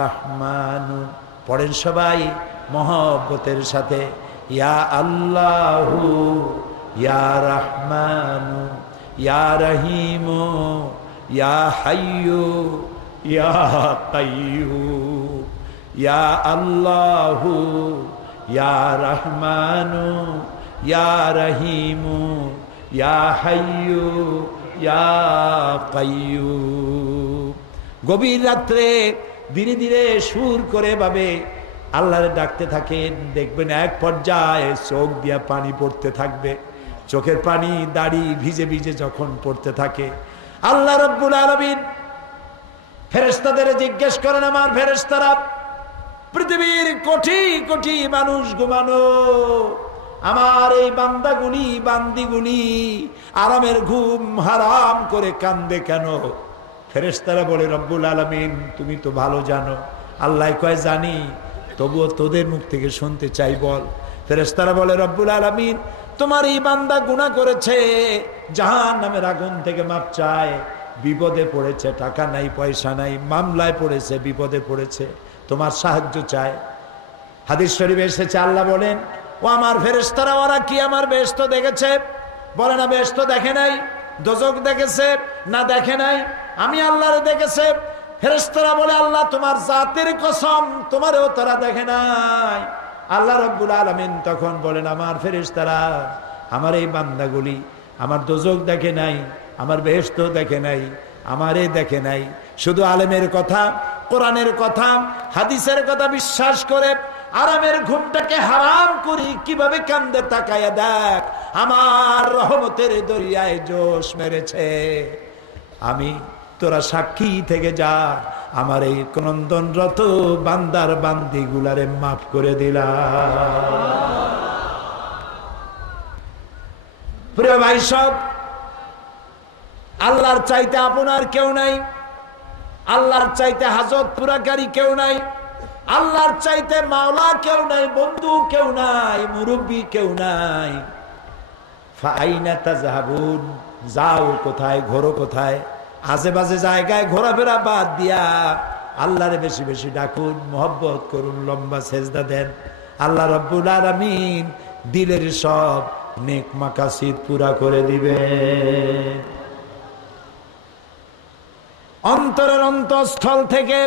রহমানু পড়েন সবাই মহব্বতের সাথে, ইয়া আল্লাহু ইয়া রহমানু ইয়া রহিমু ইয়া হাইয়ু ইয়া কাইয়্যুম, ইয়া আল্লাহু ইয়া রহমানু ইয়া রহিমু ইয়া হাইয়ু ইয়া কাইয়্যুম। গভীর রাত্রে ধীরে ধীরে সুর করে ভাবে আল্লাহরে ডাকতে থাকেন। দেখবেন এক পর্যায়ে চোখ দিয়া পানি পড়তে থাকবে, চোখের পানি দাড়ি ভিজে ভিজে যখন পড়তে থাকে, আল্লাহ রাব্বুল আলামিন ফেরেশতাদের জিজ্ঞেস করেন, আমার ফেরেশতারা, পৃথিবীর কোটি কোটি মানুষ ঘুমানো, আমার এই বান্দাগুলি বান্দিগুলি আরামের ঘুম হারাম করে কান্দে কেন? ফেরেশতারা বলে, রব্বুল আলামিন তুমি তো ভালো জানো। আল্লাহ কয়, জানি, তবুও তোদের মুখ থেকে শুনতে চাই, বল। ফেরেশতারা বলে, রব্বুল আলামিন তোমার এই বান্দা গুনাহ করেছে, জাহান্নামের আগুন থেকে মাপ চায়, বিপদে পড়েছে, টাকা নাই পয়সা নাই, মামলায় পড়েছে, বিপদে পড়েছে, তোমার সাহায্য চায়। হাদিস শরীফে এসেছে, আল্লাহ বলেন, ও আমার ফেরেশতারা, ওরা কি আমার বেহেশত দেখেছে? বলে না, বেহেশত দেখে নাই। দোজখ দেখেছে না? দেখে নাই। আমি আল্লাহরে দেখেছে। ফেরেশতারা বলে, আল্লাহ তোমার জাতের কসম, তোমারও তারা দেখে নাই। আল্লাহ রাব্বুল আলামিন তখন বলেন, আমার ফেরেশতারা, আমার এই বান্দাগুলি আমার দোজখ দেখে নাই, আমার বেহেশত দেখে নাই, আমারে দেখে নাই, শুধু আলেমের কথা, কোরআনের কথা, হাদিসের কথা বিশ্বাস করে আরামের ঘুমটাকে হারাম করি কিভাবে কান্দে তাকায়া দেখ, আমার রহমতের দরিয়ায় জোশ মেরেছে। আমি তোরা সাক্ষী থেকে যা, আমার এই ক্রন্দনরত বান্দার বান্দি গুলারে মাফ করে দিলাম। প্রিয় ভাই সব, আল্লাহর চাইতে আপনার কেউ নাই, আল্লাহর চাইতে হাজত পুরাকারী কেউ নাই, আল্লাহর চাইতে মাওলা কেউ নাই, বন্ধু কেউ নাই, মুরব্বী কেউ নাই। ফাইনা তাযহাবুন, যাও কোথায়, ঘোরো কোথায়? আশেপাশে জায়গায় ঘোরাফেরা বাদ দিয়া আল্লাহরে বেশি বেশি ডাকুন, মহব্বত করুন, লম্বা সেজদা দেন। আল্লাহ রাব্বুল আলামিন দিলের সব নেক মাকাসিদ পুরা করে দিবেন। অন্তরের অন্তঃস্থল থেকে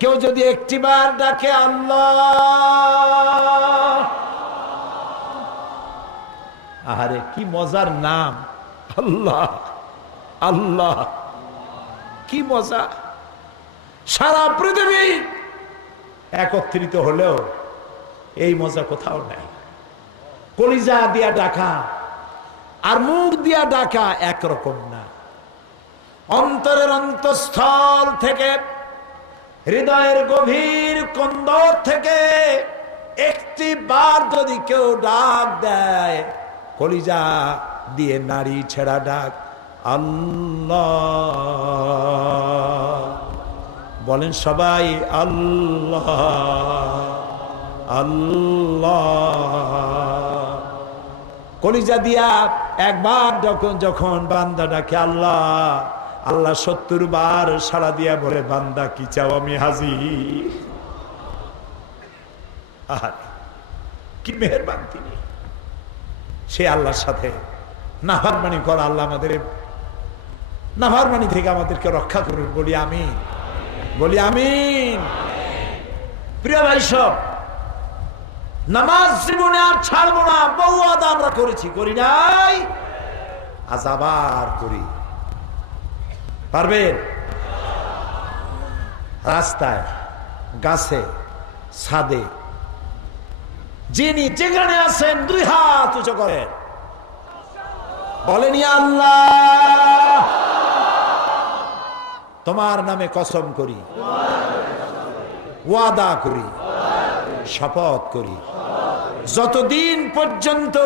কেউ যদি একটিবার ডাকে আল্লাহ, আরে কি মজার নাম আল্লাহ, আল্লাহ কি মজা। সারা পৃথিবী একত্রিত হলেও এই মজা কোথাও নাই। কলিজা দিয়া ডাকা আর মুখ দিয়া ডাকা একরকম না। অন্তরের অন্তঃস্থল থেকে, হৃদয়ের গভীর কন্দর থেকে একটি বার যদি কেউ ডাক দেয়, কলিজা দিয়ে নারী ছেড়া ডাক, আল্লাহ, বলেন সবাই আল্লাহ আল্লাহ। কলিজা দিয়া একবার যখন বান্দা ডাকে আল্লাহ, আল্লাহ 70 বার সাড়া দিয়া বলে, বান্দা কি চাও, আমি হাজির। কি মেহেরবান তিনি। সে আল্লাহর সাথে নাফরমানি করা, আল্লাহ আমাদের নাফরমানি থেকে আমাদেরকে রক্ষা করুন। বলি আমিন, বলি আমিন। প্রিয় ভাই সব, নামাজ জীবনে আর ছাড়বো না, বহু আদা আমরা করেছি, করি নাই, আজ আবার করি। পারবেন? রাস্তায়, গাছে, ছাদে, যিনি যেখানে আছেন 2 হাত উঁচু করেন, বলেন ইয়া আল্লাহ, তোমার নামে কসম করি, ওয়াদা করি, শপথ করি, যতদিন পর্যন্ত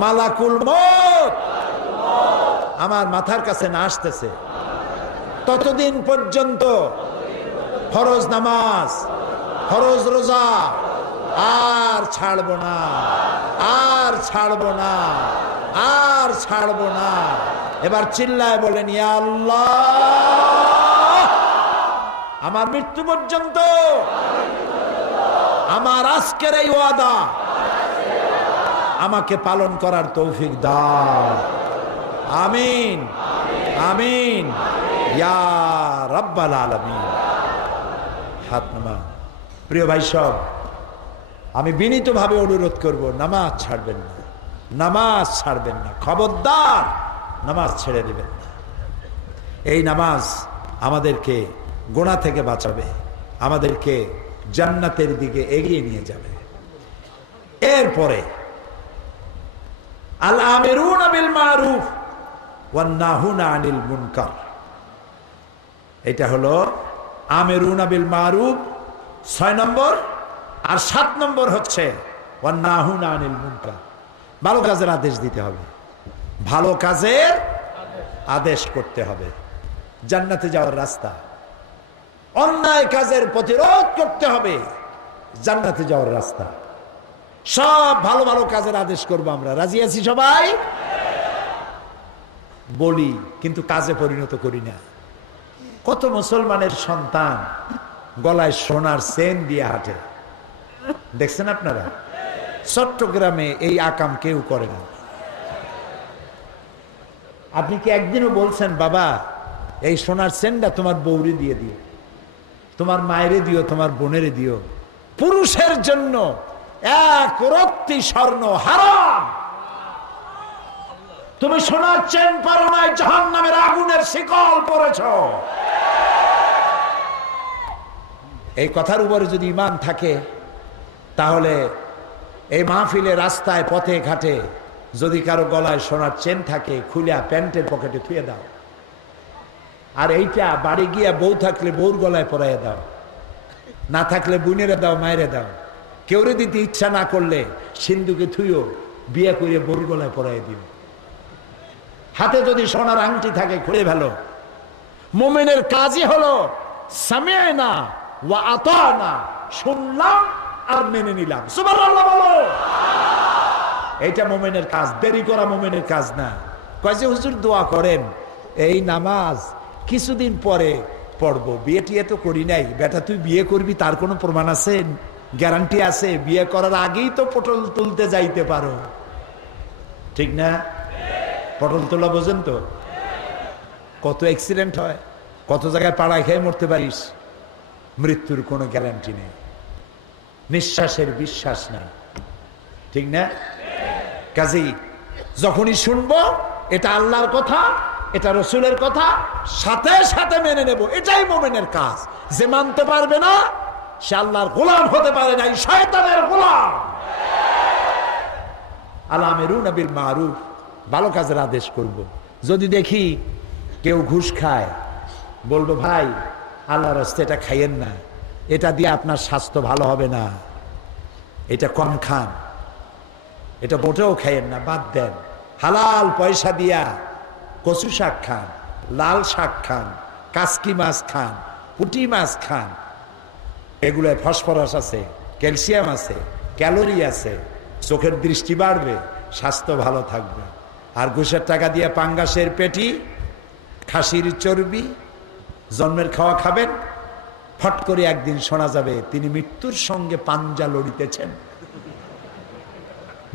মালাকুল মউত আমার মাথার কাছে না আসতেছে, ততদিন পর্যন্ত ফরজ নামাজ, ফরজ রোজা আর ছাড়বো না, আর ছাড়বো না, আর ছাড়বো না। এবার চিল্লায় বলেন ইয়া আল্লাহ, আমার মৃত্যু পর্যন্ত আমার আজকের এই ওয়াদা আমাকে পালন করার তৌফিক দাও। আমিন আমিন ইয়া রাব্বাল আলামিন। হাত নামান। প্রিয় ভাই সব, আমি বিনীতভাবে অনুরোধ করব, নামাজ ছাড়বেন না, নামাজ ছাড়বেন না, খবরদার নামাজ ছেড়ে দেবেন না। এই নামাজ আমাদেরকে গুনাহ থেকে বাঁচাবে, আমাদেরকে জান্নাতের দিকে এগিয়ে নিয়ে যাবে। এরপরে আল আমিরুনা বিল মারুফ ওয়ান নাহুনা আনিল মুনকার, এটা হলো আমিরুনা বিল মারুফ 6 নম্বর, আর 7 নম্বর হচ্ছে ওয়ান নাহুনা আনিল মুনকার। ভালো কাজের আদেশ দিতে হবে, ভালো কাজের আদেশ করতে হবে, জান্নাতে যাওয়ার রাস্তা। অন্যায় কাজের প্রতিরোধ করতে হবে, জান্নাতে যাওয়ার রাস্তা। সব ভালো ভালো কাজের আদেশ করবো আমরা, রাজি আছি সবাই? বলি কিন্তু কাজে পরিণত করি না। কত মুসলমানের সন্তান গলায় সোনার চেন দিয়ে হাঁটে, দেখছেন আপনারা? চট্টগ্রামে এই আকাম কেউ করে না। আপনি কি একদিনও বলছেন বাবা এই সোনার চেনটা তোমার বউরে দিয়ে দিও, তোমার মায়েরে দিও, তোমার বোনেরে দিও? পুরুষের জন্য 1 রত্তি স্বর্ণ হারাম। তুমি সোনার চেন পারো নাই, জাহান্নামের আগুনের শিকল পড়েছ। এই কথার উপরে যদি ঈমান থাকে তাহলে এই মাহফিলে রাস্তায় পথে ঘাটে যদি কারো গলায় সোনার চেন থাকে, খুলে প্যান্টের পকেটে থুয়ে দাও। আর এইটা বাড়ি গিয়া বউ থাকলে বউর গলায় পরাইয়া দাও, না থাকলে বোনেরে দাও, মায়েরে দাও। কেউরে দিতে ইচ্ছা না করলে সিন্ধুকে থুইও, বিয়ে করে বউর গলায় পরাইয়া দিও। হাতে যদি সোনার আংটি থাকে খুলে ফেলো। মুমিনের কাজই হলো সামি'না ওয়া আতা'না, শুনলাম আর মেনে নিলাম। সুবহানাল্লাহ বলো। এটা মুমিনের কাজ, দেরি করা মুমিনের কাজ না। কয় যে হুজুর দোয়া করেন, এই নামাজ কিছুদিন পরে পড়বো, বিয়ে টিয়ে তো করি নাই। বেটা তুই বিয়ে করবি তার কোনো প্রমাণ আছে, গ্যারান্টি আছে? বিয়ে করার আগেই তো পটল তুলতে যাইতে পারো, ঠিক না? পটল তোলা বোঝেন তো? কত অ্যাক্সিডেন্ট হয়, কত জায়গায় পাড়ায় খেয়ে মরতে পারিস। মৃত্যুর কোনো গ্যারান্টি নেই, নিঃশ্বাসের বিশ্বাস নাই, ঠিক না? কাজেই যখনই শুনবো এটা আল্লাহর কথা, এটা রসুলের কথা, সাথে সাথে মেনে নেব। এটাই মুমিনের কাজ। যে মানতে পারবে না সে আল্লাহর গোলাম হতে পারে না, শয়তানের গোলাম। আল আমিরুনা বিল মারুফ, ভালো কাজের আদেশ করব। যদি দেখি কেউ ঘুষ খায়, বলবো ভাই আল্লাহর রাস্তায় এটা খাইয়েন না, এটা দিয়ে আপনার স্বাস্থ্য ভালো হবে না, এটা কম খান, এটা মোটেও খাইয়েন না, বাদ দেন। হালাল পয়সা দিয়া কচু শাক খান, লাল শাক খান, কাসকি মাছ খান, পুঁটি মাছ খান। এগুলোয় ফসফরাস আছে, ক্যালসিয়াম আছে, ক্যালোরি আছে, চোখের দৃষ্টি বাড়বে, স্বাস্থ্য ভালো থাকবে। আর ঘুষের টাকা দিয়ে পাঙ্গাসের পেটি, খাসির চর্বি, জন্মের খাওয়া খাবেন, ফট করে একদিন শোনা যাবে তিনি মৃত্যুর সঙ্গে পাঞ্জা লড়িতেছেন।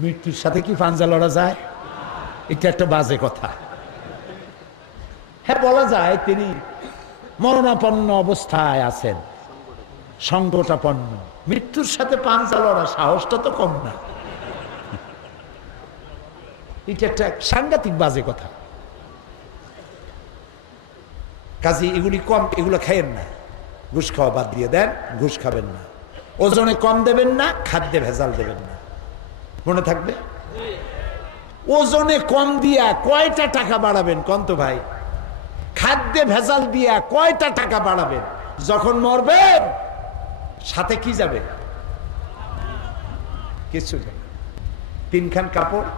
মৃত্যুর সাথে কি পাঞ্জা লড়া যায়? এটা একটা বাজে কথা। হ্যাঁ, বলা যায় তিনি মরণাপন্ন অবস্থায় আছেন, সংকটাপন্ন। মৃত্যুর সাথে পাঞ্জা লড়া সাহসটা তো কম না। এটা একটা সাংঘাতিক বাজে কথা। কাজে এগুলি কম, এগুলো খাইয়েন না। ঘুষ খাওয়া বাদ দিয়ে দেন, ঘুষ খাবেন না। ওজনে কম দেবেন না, খাদ্যে ভেজাল দেবেন না, মনে থাকবে। ওজনে কম দিয়া কয়টা টাকা বাড়াবেন কোন তো ভাই? খাদ্যে ভেজাল দিয়া কয়টা টাকা বাড়াবেন? যখন মরবেন সাথে কি যাবে? কিছু যাবে, 3 খান কাপড়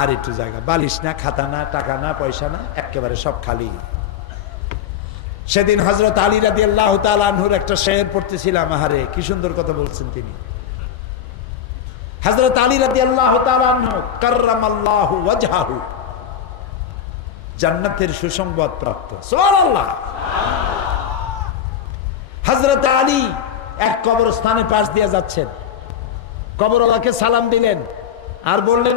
আর একটু জায়গা, বালিশ না, খাতা না, টাকা না, পয়সা না, একেবারে সব খালি। সেদিন হযরত আলী রাদিয়াল্লাহু তাআলা আনহুর একটা শের পড়তেছিলাম, আহারে কি সুন্দর কথা বলছেন তিনি। হযরত আলী রাদিয়াল্লাহু তাআলা আনহু কাররামাল্লাহু ওয়াজহাহু, জান্নাতের সুসংবাদ প্রাপ্ত। সুবহানাল্লাহ। হযরত আলী এক কবরস্থানে পাশ দিয়ে যাচ্ছেন, কবরওয়ালাকে সালাম দিলেন আর বললেন